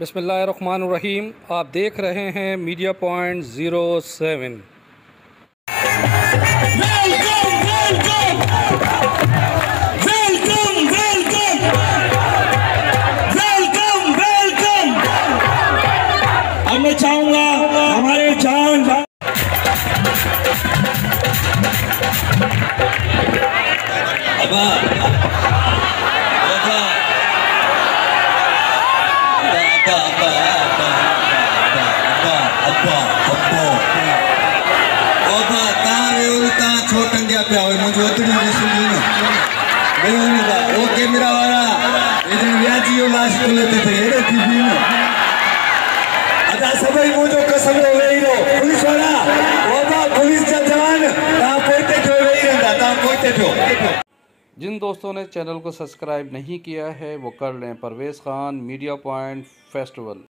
बिस्मिल्लाहिर्रहमानिर्रहीम। आप देख रहे हैं मीडिया पॉइंट 07। अब मैं चाहूंगा हमारे जान कैमरा वाला लास्ट लेते थे सभी मुझे कसम पुलिस वाला पुलिस का जवान जिन दोस्तों ने चैनल को सब्सक्राइब नहीं किया है वो कर लें। Parvez Khan, media point festival.